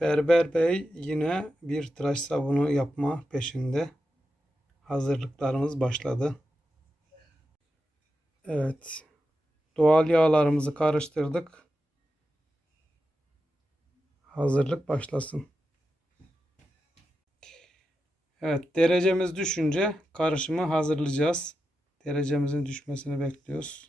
Berber Bey yine bir tıraş sabunu yapma peşinde. Hazırlıklarımız başladı. Evet. Doğal yağlarımızı karıştırdık. Hazırlık başlasın. Evet, derecemiz düşünce karışımı hazırlayacağız. Derecemizin düşmesini bekliyoruz.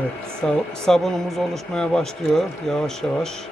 Evet, sa- sabunumuz oluşmaya başlıyor yavaş yavaş.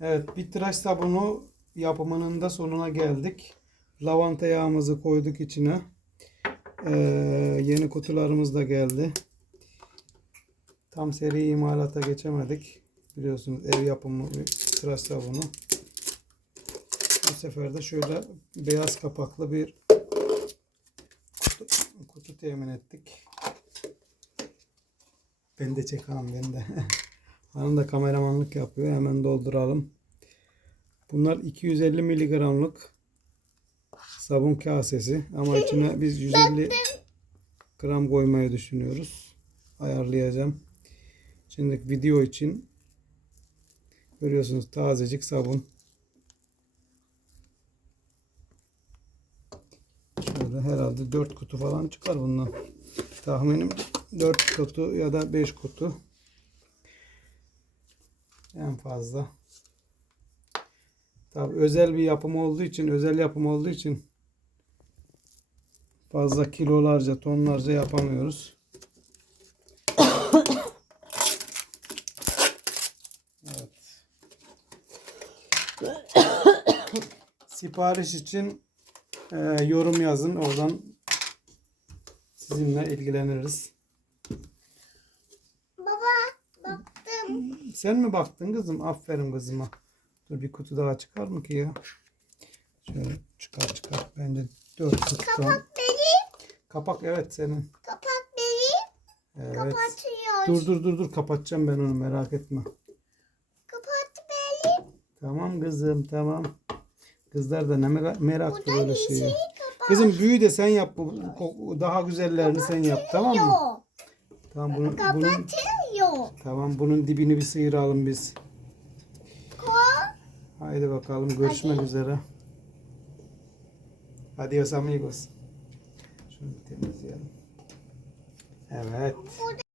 Evet, bir tıraş sabunu yapımının da sonuna geldik. Lavanta yağımızı koyduk içine. Ee, yeni kutularımız da geldi. Tam seri imalata geçemedik. Biliyorsunuz ev yapımı bir tıraş sabunu. Bu sefer de şöyle beyaz kapaklı bir kutu, kutu temin ettik. Ben de çekelim ben de. Hanım da kameramanlık yapıyor. Hemen dolduralım. Bunlar 250 miligramlık sabun kasesi. Ama içine biz 150 gram koymayı düşünüyoruz. Ayarlayacağım. Şimdi video için görüyorsunuz tazecik sabun. Şöyle herhalde 4 kutu falan çıkar bundan. Tahminim 4 kutu ya da 5 kutu. En fazla. Tabi özel bir yapım olduğu için, özel yapım olduğu için fazla kilolarca, tonlarca yapamıyoruz. Evet. Sipariş için e, yorum yazın. Oradan sizinle ilgileniriz. Sen mi baktın kızım? Aferin kızıma. Dur bir kutu daha çıkar mı ki ya? Şöyle çıkar çıkar. Bence dört kutu. Kapak benim. Kapak evet senin. Kapak benim. Evet. Kapatıyor. Dur dur dur dur kapatacağım ben onu merak etme. Tamam kızım tamam. Kızlar da ne merak- meraklı böyle şey. Kızım büyü de sen yap bu daha güzellerini sen yap tamam mı? Tamam bunun, bunun Kapatılıyor. tamam bunun dibini bir sıyıralım biz. Koy. Haydi bakalım görüşmek üzere. Adios amigos. Şunu bir temizleyelim. Evet. Burada